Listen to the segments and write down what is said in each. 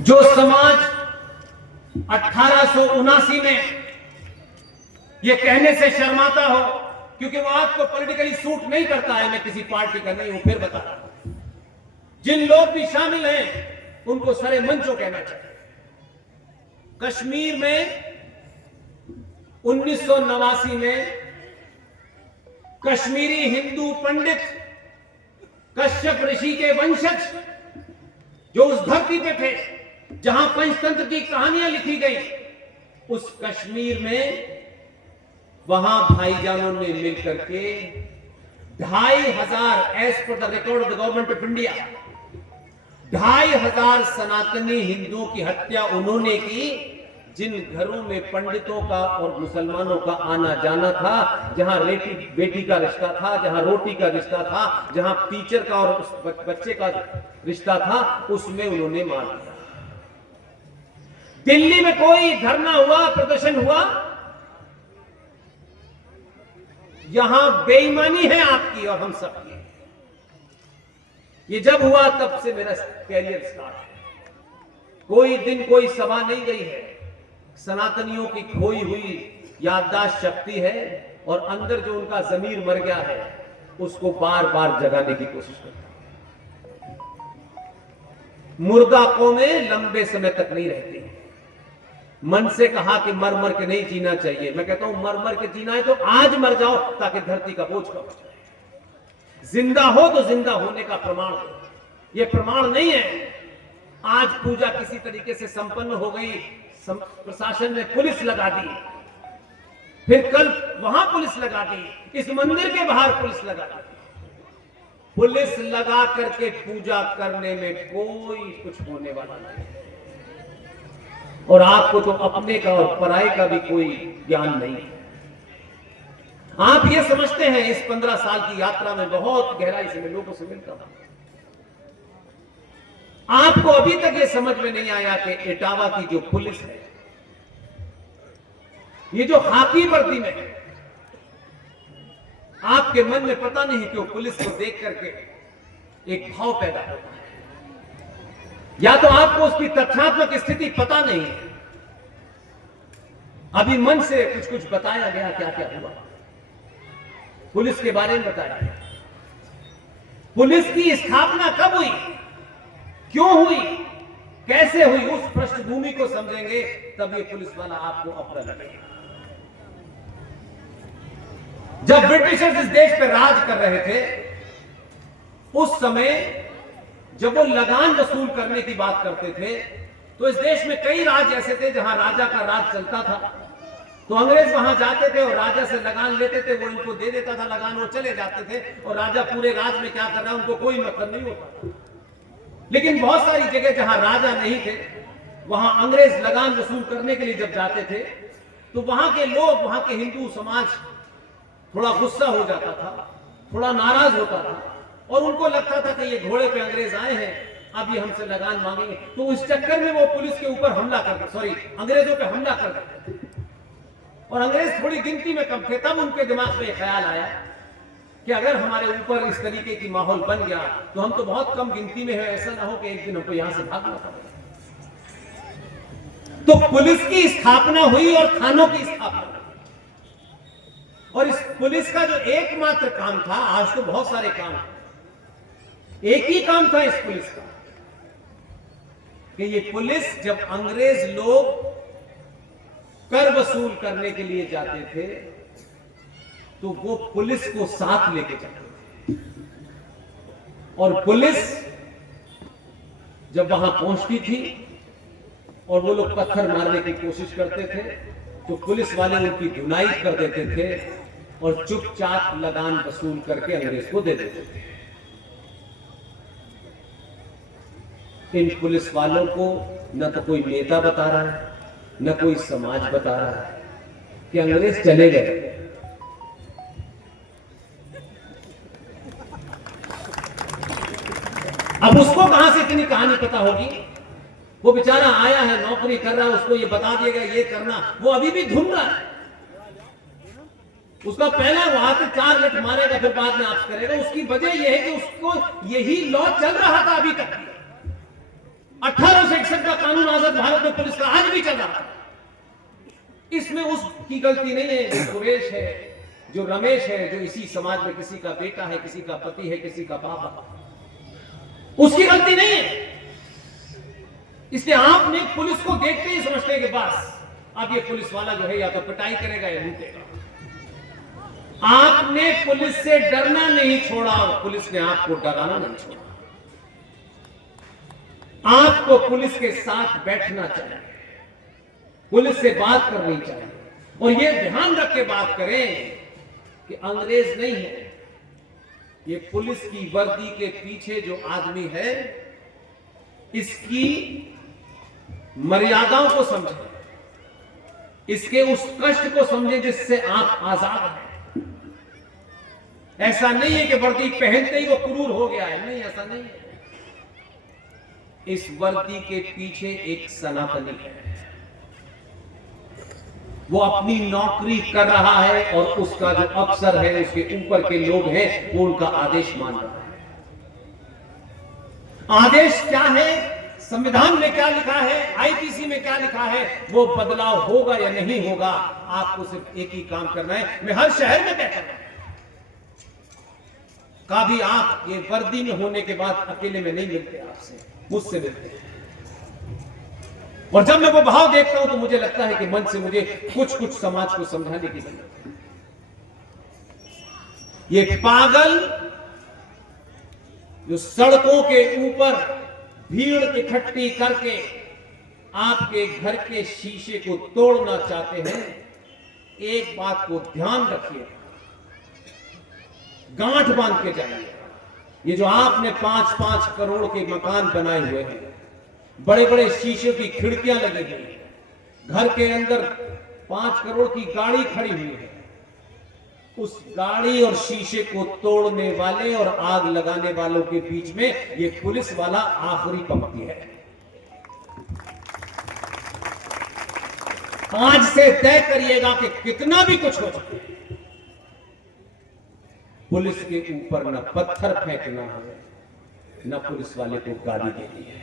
जो समाज 1879 में यह कहने से शर्माता हो, क्योंकि वो आपको पॉलिटिकली सूट नहीं करता है, मैं किसी पार्टी का नहीं हूं, फिर बता रहा हूं, जिन लोग भी शामिल हैं उनको सरे मंचो कहना चाहिए। कश्मीर में 1989 में कश्मीरी हिंदू पंडित कश्यप ऋषि के वंशज जो उस धरती पे थे जहां पंचतंत्र की कहानियां लिखी गई, उस कश्मीर में वहां भाईजानों ने मिलकर के 2500 as per the record of the government of India 2500 सनातनी हिंदुओं की हत्या उन्होंने की, जिन घरों में पंडितों का और मुसलमानों का आना जाना था, जहां बेटी का रिश्ता था, जहां रोटी का रिश्ता था, जहां टीचर का और उस बच्चे का रिश्ता था, उसमें उन्होंने मार दिया। दिल्ली में कोई धरना हुआ, प्रदर्शन हुआ, यहां बेईमानी है आपकी और हम सबकी। ये जब हुआ तब से मेरा कैरियर स्टार्ट है। कोई दिन कोई सभा नहीं गई है। सनातनियों की खोई हुई याददाश्त शक्ति है और अंदर जो उनका जमीर मर गया है उसको बार बार जगाने की कोशिश करता है। मुर्दा कौमें लंबे समय तक नहीं रहती। मन से कहा कि मर मर के नहीं जीना चाहिए, मैं कहता हूं मर मर के जीना है तो आज मर जाओ ताकि धरती का बोझ कम हो जाए। जिंदा हो तो जिंदा होने का प्रमाण हो। यह प्रमाण नहीं है आज पूजा किसी तरीके से संपन्न हो गई, प्रशासन ने पुलिस लगा दी, फिर कल वहां पुलिस लगा दी, इस मंदिर के बाहर पुलिस लगा दी। पुलिस लगा करके पूजा करने में कोई कुछ होने वाला नहीं, और आपको तो अपने का और पराये का भी कोई ज्ञान नहीं। आप ये समझते हैं इस 15 साल की यात्रा में बहुत गहराई से मैं लोगों से मिलता हूं, आपको अभी तक ये समझ में नहीं आया कि इटावा की जो पुलिस है, ये जो खाकी वर्दी में है, आपके मन में पता नहीं क्यों पुलिस को देख करके एक भाव पैदा होता है। या तो आपको उसकी तथ्यात्मक स्थिति पता नहीं है। अभी मन से कुछ कुछ बताया गया, क्या क्या हुआ पुलिस के बारे में बताया गया। पुलिस की स्थापना कब हुई, क्यों हुई, कैसे हुई, उस पृष्ठभूमि को समझेंगे तब ये पुलिस वाला आपको अपना लगेगा। जब ब्रिटिशर्स इस देश पर राज कर रहे थे, उस समय जब वो लगान वसूल करने की बात करते थे, तो इस देश में कई राज्य ऐसे थे जहां राजा का राज चलता था, तो अंग्रेज वहां जाते थे और राजा से लगान लेते थे, वो इनको दे देता था लगान, वो चले जाते थे और राजा पूरे राज्य में क्या कर रहा है उनको कोई मतलब नहीं होता। लेकिन बहुत सारी जगह जहां राजा नहीं थे, वहां अंग्रेज लगान वसूल करने के लिए जब जाते थे, तो वहां के लोग, वहां के हिंदू समाज थोड़ा गुस्सा हो जाता था, थोड़ा नाराज होता था, और उनको लगता था कि ये घोड़े पे अंग्रेज आए हैं, अब ये हमसे लगान मांगेंगे, तो उस चक्कर में वो पुलिस के ऊपर हमला कर अंग्रेजों पे हमला कर देते थे। और अंग्रेज थोड़ी गिनती में कम थे, तब उनके दिमाग में ख्याल आया कि अगर हमारे ऊपर इस तरीके की माहौल बन गया तो हम तो बहुत कम गिनती में है, ऐसा ना हो कि एक दिन हमको यहां से भागना पड़े। तो पुलिस की स्थापना हुई और थानों की स्थापना हुई, और इस पुलिस का जो एकमात्र काम था, आज तो बहुत सारे काम, एक ही काम था इस पुलिस का कि ये पुलिस जब अंग्रेज लोग कर वसूल करने के लिए जाते थे तो वो पुलिस को साथ लेके जाते थे, और पुलिस जब वहां पहुंचती थी और वो लोग पत्थर मारने की कोशिश करते थे तो पुलिस वाले उनकी धुनाई कर देते थे और चुपचाप लगान वसूल करके अंग्रेज को दे देते थे। इन पुलिस वालों को न तो कोई नेता बता रहा है, न कोई समाज बता रहा है कि अंग्रेज चले गए। अब उसको कहां से इतनी कहानी पता होगी? वो बेचारा आया है, नौकरी कर रहा है, उसको ये बता दिया गया ये करना, वो अभी भी घूम रहा है। उसका पहला वहां से 4 लठ मारेगा, फिर बाद में आप करेगा। उसकी वजह यह है कि उसको यही लॉ चल रहा था अभी तक, 1861 1961 का कानून आजाद भारत में पुलिस का आज भी चल रहा है। इसमें उसकी गलती नहीं है जो सुरेश है, जो रमेश है, जो इसी समाज में किसी का बेटा है, किसी का पति है, किसी का बाप है, उसकी गलती नहीं है। इसलिए आपने पुलिस को देखते ही समझते हैं कि बस अब ये पुलिस वाला जो है या तो पिटाई करेगा या लूटेगा। आपने पुलिस से डरना नहीं छोड़ा और पुलिस ने आपको डराना नहीं छोड़ा। आपको पुलिस के साथ बैठना चाहिए, पुलिस से बात करनी चाहिए और ये ध्यान रख के बात करें कि अंग्रेज नहीं है, ये पुलिस की वर्दी के पीछे जो आदमी है इसकी मर्यादाओं को समझें, इसके उस कष्ट को समझें जिससे आप आजाद हैं। ऐसा नहीं है कि वर्दी पहनते ही वो क्रूर हो गया है, नहीं, ऐसा नहीं है। इस वर्दी के पीछे एक सनातनी है, वो अपनी नौकरी कर रहा है और उसका जो अफसर है, उसके ऊपर के लोग हैं, वो उनका आदेश मान रहा है। आदेश क्या है, संविधान में क्या लिखा है, आईपीसी में क्या लिखा है, वो बदलाव होगा या नहीं होगा, आपको सिर्फ एक ही काम करना है। मैं हर शहर में कहता हूं, कभी आप ये वर्दी में होने के बाद अकेले में नहीं मिलते, आपसे मुझसे मिलते हैं। और जब मैं वो भाव देखता हूं तो मुझे लगता है कि मन से मुझे कुछ कुछ समाज को समझाने की जरूरत है। ये पागल जो सड़कों के ऊपर भीड़ इकट्ठी करके आपके घर के शीशे को तोड़ना चाहते हैं, एक बात को ध्यान रखिए, गांठ बांध के जाइए। ये जो आपने 5-5 करोड़ के मकान बनाए हुए हैं, बड़े बड़े शीशे की खिड़कियां लगी हुई हैं, घर के अंदर 5 करोड़ की गाड़ी खड़ी हुई है, उस गाड़ी और शीशे को तोड़ने वाले और आग लगाने वालों के बीच में ये पुलिस वाला आखिरी पंक्ति है। आज से तय करिएगा कि कितना भी कुछ हो जाए, पुलिस के ऊपर न पत्थर फेंकना है, न पुलिस वाले को गाली देनी है।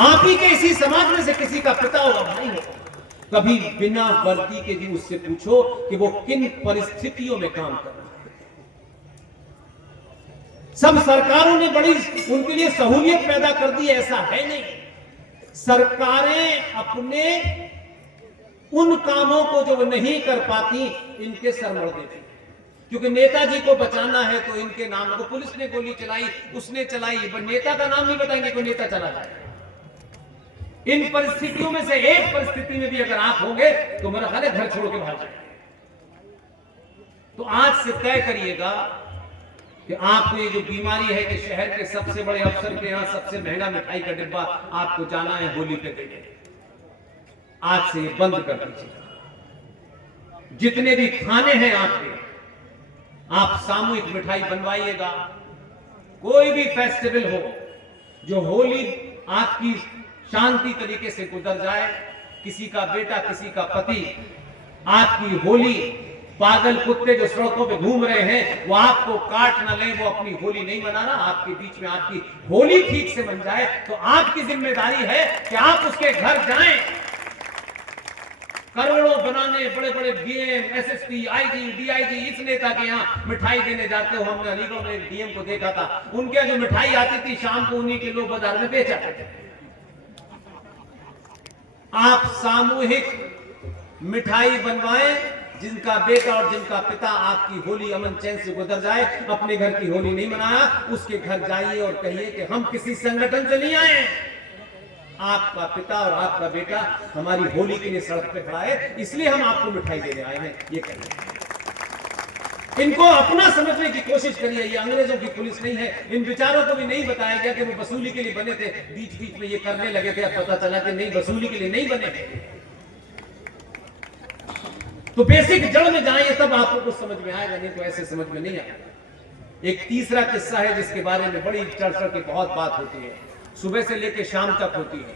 आप ही के इसी समाज में से किसी का पिता होगा, भाई होगा, कभी बिना वर्दी के भी उससे पूछो कि वो किन परिस्थितियों में काम कर रहा है। सब सरकारों ने बड़ी उनके लिए सहूलियत पैदा कर दी, ऐसा है नहीं। सरकारें अपने उन कामों को जो वो नहीं कर पाती, इनके सर मड़ देती, क्योंकि नेताजी को बचाना है तो इनके नाम को पुलिस ने गोली चलाई, उसने चलाई, पर नेता का नाम नहीं बताएंगे, कोई नेता चला जाए। इन परिस्थितियों में से एक परिस्थिति में भी अगर आप होंगे तो मेरा ख्याल है घर छोड़ के भाग जाएंगे। तो आज से तय करिएगा कि आपको ये जो बीमारी है कि शहर के सबसे बड़े अफसर के यहां सबसे महंगा मिठाई का डिब्बा आपको जाना है होली पे देने, आज से ये बंद कर दीजिए। जितने भी खाने हैं आपके, आप सामूहिक मिठाई बनवाइएगा। कोई भी फेस्टिवल हो, जो होली आपकी शांति तरीके से गुजर जाए, किसी का बेटा, किसी का पति आपकी होली, पागल कुत्ते जो सड़कों पे घूम रहे हैं वो आपको काट ना ले, वो अपनी होली नहीं मनाना, आपके बीच में आपकी होली ठीक से बन जाए तो आपकी जिम्मेदारी है कि आप उसके घर जाएं। करोड़ों बनाने बड़े बड़े डीएम, एसएसपी, आईजी, डीआईजी, इस नेता के यहाँ मिठाई देने जाते हो। हमने अलीगढ़ में एक डीएम को देखा था, उनके जो मिठाई आती थी शाम को उन्हीं के लोग बाजार में बेच आते थे। आप सामूहिक मिठाई बनवाएं, जिनका बेटा और जिनका पिता आपकी होली अमन चैन से गुजर जाए, अपने घर की होली नहीं मनाया, उसके घर जाइए और कहिए कि हम किसी संगठन से नहीं आए, आपका पिता और आपका बेटा हमारी होली के लिए सड़क पे खड़ा है, इसलिए हम आपको मिठाई देने आए हैं। ये कहिए। इनको अपना समझने की कोशिश करिए, ये अंग्रेजों की पुलिस नहीं है। इन विचारों को भी नहीं बताया गया कि वो वसूली के लिए बने थे, बीच बीच में ये करने लगे थे, अब पता चला कि नहीं, वसूली के लिए नहीं बने। तो बेसिक जड़ में जाइए, तब आपको कुछ समझ में आएगा, नहीं तो ऐसे समझ में नहीं आएगा। एक तीसरा किस्सा है जिसके बारे में बड़ी चर्चा की बहुत बात होती है, सुबह से लेकर शाम तक होती है।